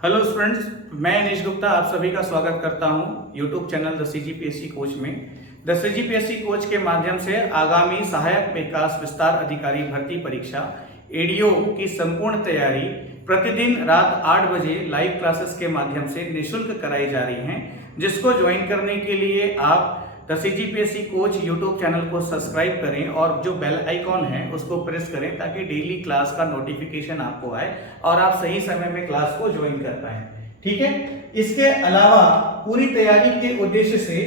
Hello students, मैं अनीश गुप्ता आप सभी का स्वागत करता हूं YouTube channel the CGPSC coach में। द सीजीपीएससी कोच के माध्यम से आगामी सहायक विकास विस्तार अधिकारी भर्ती परीक्षा एडीओ की संपूर्ण तैयारी प्रतिदिन रात 8 बजे लाइव क्लासेस के माध्यम से निःशुल्क कराई जा रही हैं, जिसको ज्वाइन करने के लिए आप the CGPSC coach YouTube channel को सब्सक्राइब करें और जो बेल आइकॉन है उसको प्रेस करें ताकि डेली क्लास का नोटिफिकेशन आपको आए और आप सही समय में क्लास को ज्वाइन कर पाएं। ठीक है। इसके अलावा पूरी तैयारी के उद्देश्य से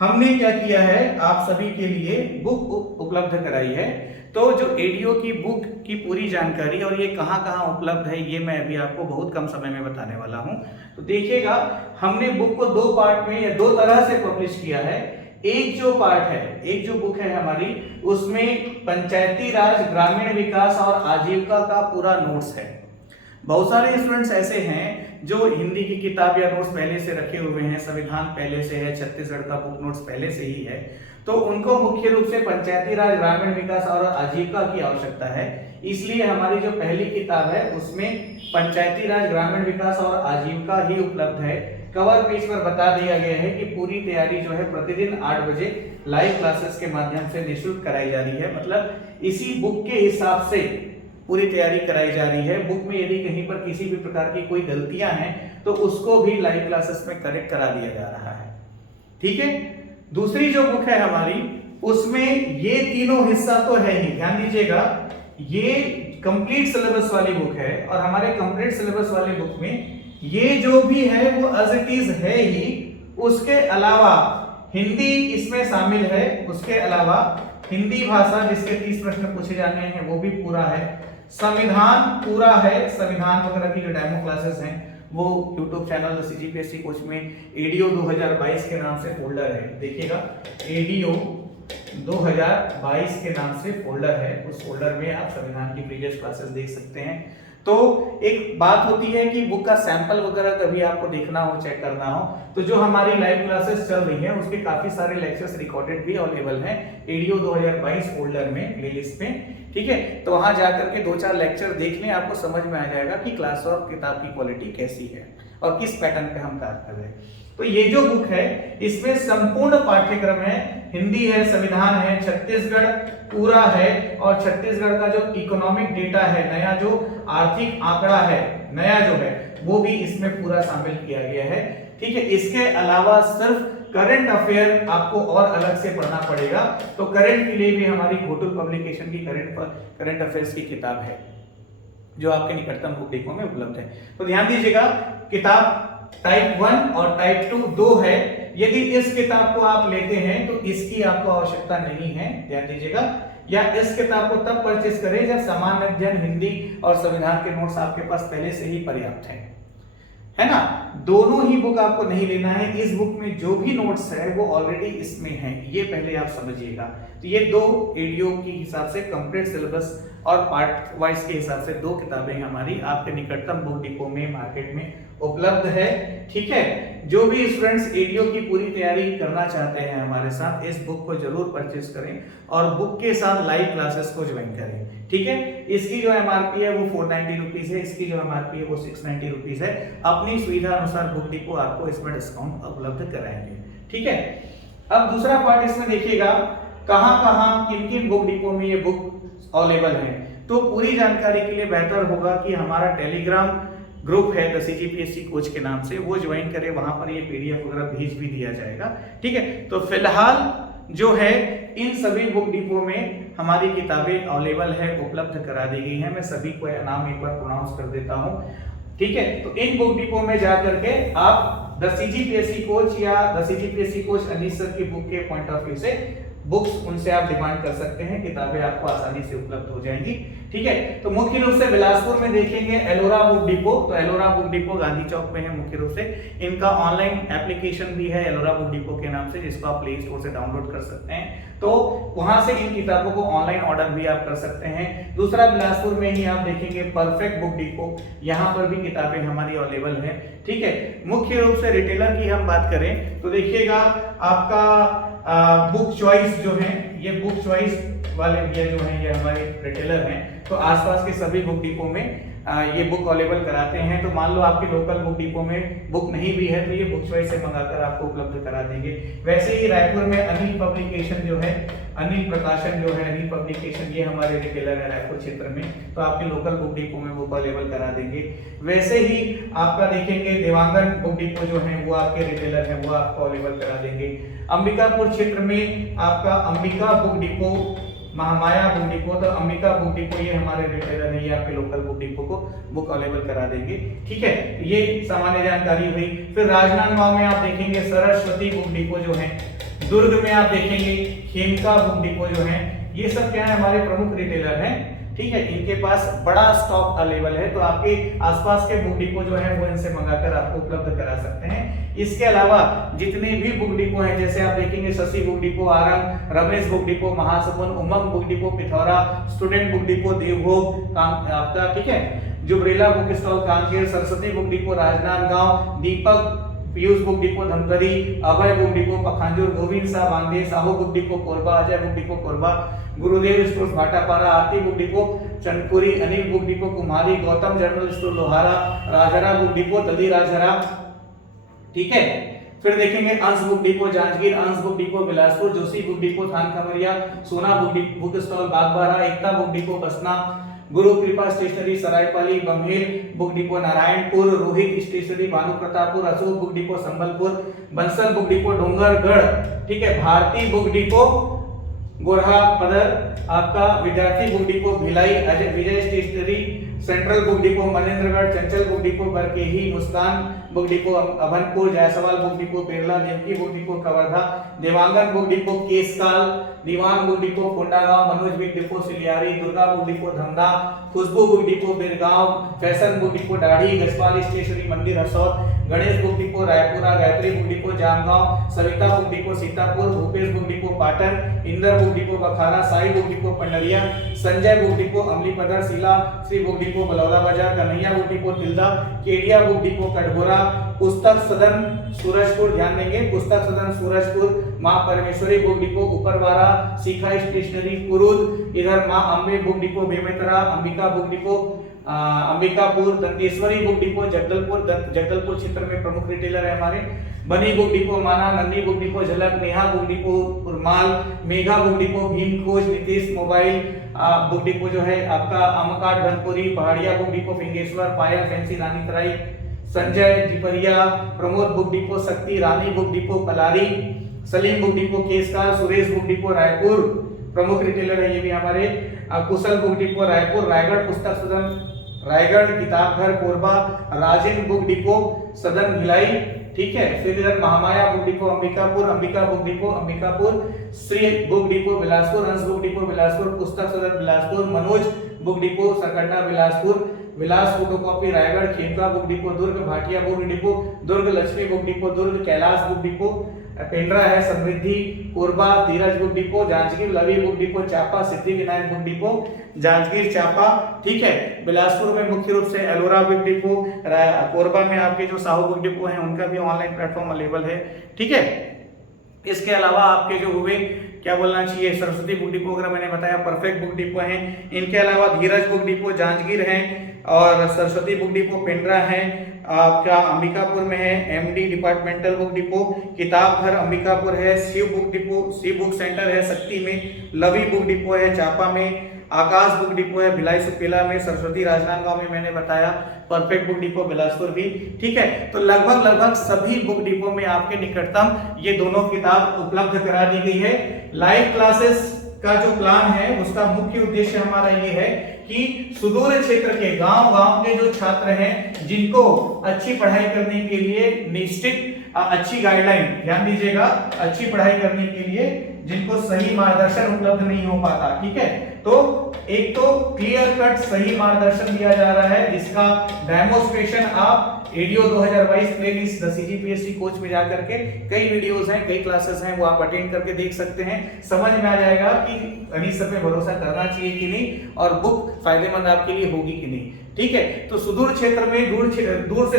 हमने क्या किया है, आप सभी के लिए बुक उपलब्ध कराई है। तो जो एडीओ की बुक की पूरी जानकारी और ये कहाँ कहाँ उपलब्ध है ये मैं अभी आपको बहुत कम समय में बताने वाला हूँ। तो देखिएगा, हमने बुक को 2 पार्ट में या 2 तरह से पब्लिश किया है। एक जो पार्ट है, एक जो बुक है हमारी, उसमें पंचायती राज, ग्रामीण विकास और आजीविका का पूरा नोट्स है। बहुत सारे स्टूडेंट्स ऐसे हैं जो हिंदी की किताब या नोट्स पहले से रखे हुए हैं, संविधान पहले से है, छत्तीसगढ़ का बुक नोट्स पहले से ही है, तो उनको मुख्य रूप से पंचायती राज, ग्रामीण विकास और आजीविका की आवश्यकता है। इसलिए हमारी जो पहली किताब है उसमें पंचायती राज, ग्रामीण विकास और आजीविका ही उपलब्ध है। कवर पेज पर बता दिया गया है कि पूरी तैयारी जो है प्रतिदिन 8 बजे लाइव क्लासेस के माध्यम से निःशुल्क कराई जा रही है। मतलब इसी बुक के हिसाब से पूरी तैयारी कराई जा रही है। बुक में यदि कहीं पर किसी भी प्रकार की कोई गलतियां हैं तो उसको भी लाइव क्लासेस में करेक्ट करा दिया जा रहा है। ठीक है। दूसरी जो बुक है हमारी, उसमें ये तीनों हिस्सा तो है ही, ध्यान दीजिएगा, ये कंप्लीट सिलेबस वाली बुक है और हमारे कंप्लीट सिलेबस वाले बुक में ये जो भी है वो एज इट इज है ही। उसके अलावा हिंदी इसमें शामिल है, उसके अलावा हिंदी भाषा जिसके 30 प्रश्न पूछे जाने हैं वो भी पूरा है, संविधान पूरा है, संविधान वगैरह की जो डेमो क्लासेस हैं वो यूट्यूब चैनल सीजीपीएससी कोच में एडीओ 2022 के नाम से फोल्डर है। देखिएगा, एडीओ 2022 के नाम से फोल्डर है, उस फोल्डर में आप संविधान की प्रीवियस क्लासेस देख सकते हैं। तो एक बात होती है कि बुक का सैंपल वगैरह कभी आपको देखना हो, चेक करना हो, तो जो हमारी लाइव क्लासेस चल रही हैं उसके काफी सारे लेक्चर्स रिकॉर्डेड भी अवेलेबल हैं एडीओ 2022 फोल्डर में, प्लेलिस्ट में। ठीक है। तो वहां जाकर के 2-4 लेक्चर देख लें, आपको समझ में आ जाएगा कि क्लास और किताब की क्वालिटी कैसी है और किस पैटर्न पे हम कार्य कर रहे हैं। तो ये जो बुक है इसमें संपूर्ण पाठ्यक्रम है, हिंदी है, संविधान है, छत्तीसगढ़ पूरा है और छत्तीसगढ़ का जो इकोनॉमिक डेटा है, नया जो आर्थिक आंकड़ा है, नया जो है वो भी इसमें पूरा शामिल किया गया है। ठीक है। इसके अलावा सिर्फ करंट अफेयर आपको और अलग से पढ़ना पड़ेगा। तो करंट के लिए भी हमारी घोटुल पब्लिकेशन की करंट अफेयर्स की किताब है जो आपके निकटतम बुक डिपो में उपलब्ध है। तो ध्यान दीजिएगा, किताब टाइप 1 और टाइप 2 दो है। यदि इस किताब को आप लेते हैं तो इसकी आपको आवश्यकता नहीं है, ध्यान दीजिएगा, या इस किताब को तब परचेस करें जब सामान्य अध्ययन, हिंदी और संविधान के नोट्स आपके पास पहले से ही पर्याप्त है ना। दोनों ही बुक आपको नहीं लेना है। इस बुक में जो भी नोट्स है वो ऑलरेडी इसमें है, ये पहले आप समझिएगा। तो ये 2 एडीओ के हिसाब से कंप्लीट सिलेबस और पार्ट वाइज के हिसाब से 2 किताबें हमारी आपके निकटतम बुक डिपो में, मार्केट में उपलब्ध है। ठीक है। जो भी स्टूडेंट्स एडीओ की पूरी तैयारी करना चाहते हैं हमारे साथ, इस बुक को जरूर परचेस करें और बुक के साथ लाइव क्लासेस को ज्वाइन करें। ठीक है। इसकी जो एमआरपी है वो 490 रुपीज है, इसकी जो एमआरपी है वो 690 रुपीज है। अपनी सुविधा अनुसार बुक डिपो आपको इसमें डिस्काउंट उपलब्ध कराएंगे। ठीक है। अब दूसरा पार्ट इसमें देखिएगा, कहां कहां किन किन बुक डिपो में ये बुक अवेलेबल है। तो पूरी जानकारी के लिए बेहतर होगा कि हमारा टेलीग्राम ग्रुप है द सीजीपीएससी कोच के नाम से, वो ज्वाइन करें, वहां पर ये पीडीएफ वगैरह भेज भी दिया जाएगा। ठीक है। तो फिलहाल जो है इन सभी बुक डिपो में हमारी किताबें अवेलेबल है, उपलब्ध करा दी गई हैं। मैं सभी को नाम एक बार प्रोनाउंस कर देता हूं। ठीक है। तो इन बुक डिपो में जाकर के आप द सीजीपीएससी कोच या the CGPSC coach Anish sir की बुक के पॉइंट ऑफ व्यू से बुक्स उनसे आप डिमांड कर सकते हैं, किताबें आपको आसानी से उपलब्ध हो जाएंगी। ठीक है। तो मुख्य रूप से बिलासपुर में देखेंगे एलोरा बुक डिपो, तो एलोरा बुक डिपो गांधी चौक में है मुख्य रूप से। इनका ऑनलाइन एप्लीकेशन भी है एलोरा बुक डिपो के नाम से, जिसको आप प्ले स्टोर से डाउनलोड कर सकते हैं। तो वहां से इन किताबों को ऑनलाइन ऑर्डर भी आप कर सकते हैं। दूसरा, बिलासपुर में ही आप देखेंगे परफेक्ट बुक डिपो, यहाँ पर भी किताबें हमारी अवेलेबल है। ठीक है। मुख्य रूप से रिटेलर की हम बात करें तो देखिएगा, आपका बुक चॉइस जो है, ये बुक चॉइस वाले भैया जो है ये हमारे रिटेलर हैं। तो आसपास के सभी बुक डिपो में ये बुक अवेलेबल कराते हैं। तो मान लो आपके लोकल बुक डिपो में बुक नहीं भी है तो ये बुक चॉइस से मंगाकर आपको उपलब्ध करा देंगे। वैसे ही रायपुर में अनिल पब्लिकेशन जो है, अनिल प्रकाशन जो है, अनिल पब्लिकेशन, ये हमारे रिटेलर है रायपुर क्षेत्र में, तो आपके लोकल बुक डिपो में बुक अवेलेबल करा देंगे। वैसे ही आपका देखेंगे देवांगन बुक डिपो जो है वो आपके रिटेलर है, वो आपको अवेलेबल करा देंगे। अंबिकापुर क्षेत्र में आपका Ambika book depot, Mahamaya book depot, तो अंबिका बुक डिपो ये हमारे रिटेलर है, ये आपके लोकल बुक डिपो को बुक अवेलेबल करा देंगे। ठीक है, ये सामान्य जानकारी हुई। फिर राजनांदगांव में आप देखेंगे सरस्वती बुक डिपो जो है, दुर्ग में आप देखेंगे खेमका बुक डिपो जो है, ये सब क्या है हमारे प्रमुख रिटेलर हैं। ठीक है, इनके पास बड़ा स्टॉक अवेलेबल है, तो आपके आसपास के बुक डिपो जो है वो इनसे मंगाकर आपको उपलब्ध करा सकते हैं। इसके अलावा जितने भी बुक डिपो हैं, जैसे आप देखेंगे Shashi book depot Arang, Ramesh book depot Mahasamund, Umang book depot Pithora, student book depot Devbhog आपका, ठीक है, Jubrela book stall Kanker, Saraswati book depot Rajnandgaon, Deepak Piyush book depot Dhamtari, Abhay book depot Pakhanjur, Govind Shah Bande, Sahu book depot Korba, Ajay book depot Korba, Gurudev stores Bhatapara, Aarti book depot Chandpuri, Anil book depot Kumari, Gautam general store Lohara, Rajhara book depot दली राजहरा। ठीक है, फिर देखेंगे अंश book depot Janjgir, Ansh book depot Bilaspur, Joshi book depot Than Khamaria, Sona book stall Bagbahara, Ekta book depot Basna, Guru Kripa stationery Saraipali, Bamhel book depot Narayanpur, Rohit stationery Bhanu Pratappur, Ashok book depot Sambalpur, Bansal book depot Dongargarh, ठीक है, Bharti book depot Gorha Padar, आपका Vidyarthi book depot Bhilai, Ajay Vijay stationery, central book depot Manendragarh, Chanchal book depot Barkehi, Muskan book depot Abhanpur, Jaiswal book depot Birla, Devki book depot Kawardha, Dewangan book depot Keskal, Diwan book depot Kondagaon, Manoj book depot Siliyari, Durga book depot Dhamda, Khushboo book depot Birgaon, fashion book depot Dadhi, Gajpal stationery Mandir Hasaud, Ganesh book depot Raipura, Gayatri book depot Jamgaon, Savita book depot Sitapur, Bhupesh book depot Patan, Inder book depot Bakhara, Sai book depot Pandariya, Sanjay book depot Amlipadar Shila, Shri book depot Baloda Bazar, Kanhaiya book depot Tilda, Kedia book depot Katghora, पुस्तक सदन सूरजपुर, ध्यान देंगे पुस्तक सदन सूरजपुर, मां परमेश्वरी book depot Uparwara, शिखा stationery Kurud, इधर मां Ambe book depot Bemetara, Ambika book depot Ambikapur, Danteshwari book depot Jagdalpur क्षेत्र में प्रमुख रिटेलर है हमारे, बनी बुक डिपो माना, Nandi book depot Jhalak, Neha book depot Urmal, Megha book depot Bhim Khoj, Nitish mobile book depot जो है आपका Amkat Banpuri, Pahadiya book depot Fingeshwar, Payal fancy Rani Tarai, Sanjay Jipariya, Pramod book depot Shakti, Rani book depot Palari, Salim book depot Keskar, Suresh book depot Raipur प्रमुख रिटेलर है ये भी हमारे, कुशल बुक डिपो रायपुर, रायगढ़ पुस्तक सदन रायगढ़, किताब घर कोरबा, राजेंद्र बुक डिपो सदन भिलाई, ठीक है, फिर इधर Mahamaya book depot Ambikapur, Ambika book depot Ambikapur, Shri book depot Bilaspur, Hans book depot Bilaspur, Pustak Sadan Bilaspur, Manoj book depot Sarkanda Bilaspur, Vilas photocopy Raigarh, Khemka book depot Durg, Bhatia book depot Durg, Lakshmi book depot Durg, Kailash book depot Pendra है Samriddhi Korba, Dheeraj book depot Janjgir, Lavi book depot Champa, Siddhi Vinayak book depot Janjgir Champa, ठीक है, बिलासपुर में मुख्य रूप से एलोरा बुक डिपो, कोरबा में आपके जो साहू बुक डिपो हैं उनका भी ऑनलाइन प्लेटफॉर्म अवेलेबल है, ठीक है। इसके अलावा आपके जो हुए क्या बोलना चाहिए, सरस्वती बुक डिपो वगैरह मैंने बताया, परफेक्ट बुक डिपो हैं। इनके अलावा धीरज बुक डिपो जांजगीर है और सरस्वती बुक डिपो पेंड्रा है, आपका अंबिकापुर में है, एमडी डिपार्टमेंटल बुक डिपो, किताब घर अंबिकापुर है, Shiv book depot Shiv book centre है शक्ति में, लवी बुक डिपो है चापा में, आकाश बुक डिपो है भिलाई सुपेला में, सरस्वती राजनांदगांव में मैंने बताया, परफेक्ट बुक डिपो बिलासपुर भी, ठीक है। तो लगभग सभी बुक डिपो में आपके निकटतम ये दोनों किताब उपलब्ध करा दी गई है। लाइव क्लासेस का जो प्लान है उसका मुख्य उद्देश्य हमारा ये है कि सुदूर क्षेत्र के गांव के जो छात्र हैं जिनको अच्छी पढ़ाई करने के लिए निश्चित अच्छी गाइडलाइन, ध्यान दीजिएगा, अच्छी पढ़ाई करने के लिए जिनको सही मार्गदर्शन उपलब्ध नहीं हो पाता, ठीक है, तो एक तो क्लियर कट सही मार्गदर्शन दिया जा रहा है जिसका डेमोस्ट्रेशन आप ADO 2022 playlist the CGPSC coach में जाकर के कई वीडियोस हैं, कई क्लासेस हैं, वो आप अटेंड करके देख सकते हैं, समझ में आ जाएगा कि अनीस सर पे भरोसा करना चाहिए कि नहीं और बुक फायदेमंद आपके लिए होगी कि नहीं। ठीक है। तो सुदूर क्षेत्र में, दूर से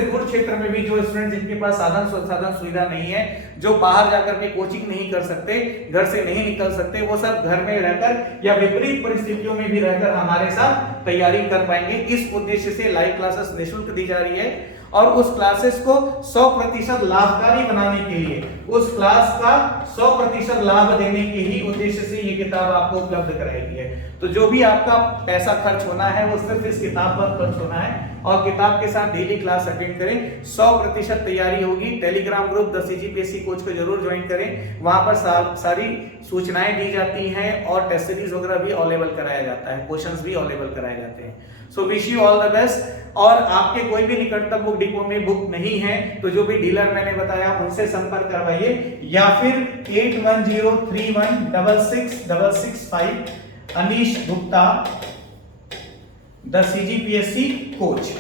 दूर क्षेत्र में भी जो स्टूडेंट जिनके पास साधन सुविधा नहीं है, जो बाहर जाकर के कोचिंग नहीं कर सकते, घर से नहीं निकल सकते, वो सब घर में रहकर या विपरीत परिस्थितियों में भी रहकर हमारे साथ तैयारी कर पाएंगे। इस उद्देश्य से लाइव क्लासेस निःशुल्क दी जा रही है और उस क्लासेस को 100% लाभकारी बनाने के लिए, उस क्लास का 100% लाभ देने के ही उद्देश्य से ये किताब आपको उपलब्ध कराई गई है। तो जो भी आपका पैसा खर्च होना है वो सिर्फ इस किताब पर खर्च होना है और किताब के साथ डेली क्लास अटेंड करें। 100% तैयारी होगी। Telegram group the CGPSC coach को जरूर ज्वाइन करें, वहां पर सारी सूचनाएं दी जाती हैं और टेस्ट सीरीज वगैरह भी अवेलेबल कराया जाता है, क्वेश्चंस भी अवेलेबल कराए जाते हैं। So wish you all the best. और आपके कोई भी निकटतम बुक डिपो में बुक नहीं है तो जो भी डीलर मैंने बताया उनसे संपर्क करवाइए या फिर 8103166665 Anish Gupta the CGPSC coach,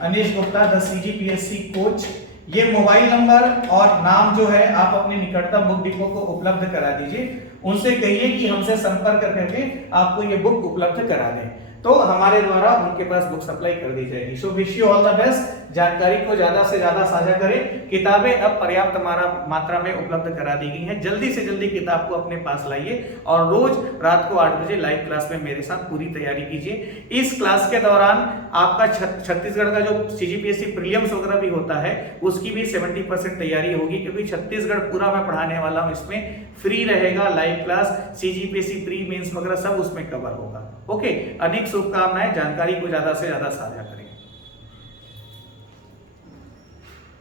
Anish Gupta the CGPSC coach, ये मोबाइल नंबर और नाम जो है आप अपने निकटतम बुक डिपो को उपलब्ध करा दीजिए। उनसे कहिए कि हमसे संपर्क करके आपको ये बुक उपलब्ध करा दें, तो हमारे द्वारा उनके पास बुक सप्लाई कर दी जाएगी। So wish you all the best. जानकारी को ज्यादा से ज्यादा साझा करें। किताबें अब पर्याप्त मात्रा में उपलब्ध करा दी गई हैं। जल्दी से जल्दी किताब को अपने पास लाइए और रोज रात को 8 बजे लाइव क्लास में मेरे साथ पूरी तैयारी कीजिए। इस क्लास के दौरान आपका छत्तीसगढ़ का जो CGPSC प्रीलिम्स वगैरह भी होता है उसकी भी 70% तैयारी होगी, क्योंकि छत्तीसगढ़ पूरा मैं पढ़ाने वाला हूं। इसमें फ्री रहेगा live class, CGPSC pre mains वगैरह सब उसमें कवर होगा। ओके, अनेक शुभकामनाएं। जानकारी को ज्यादा से ज्यादा साझा करें।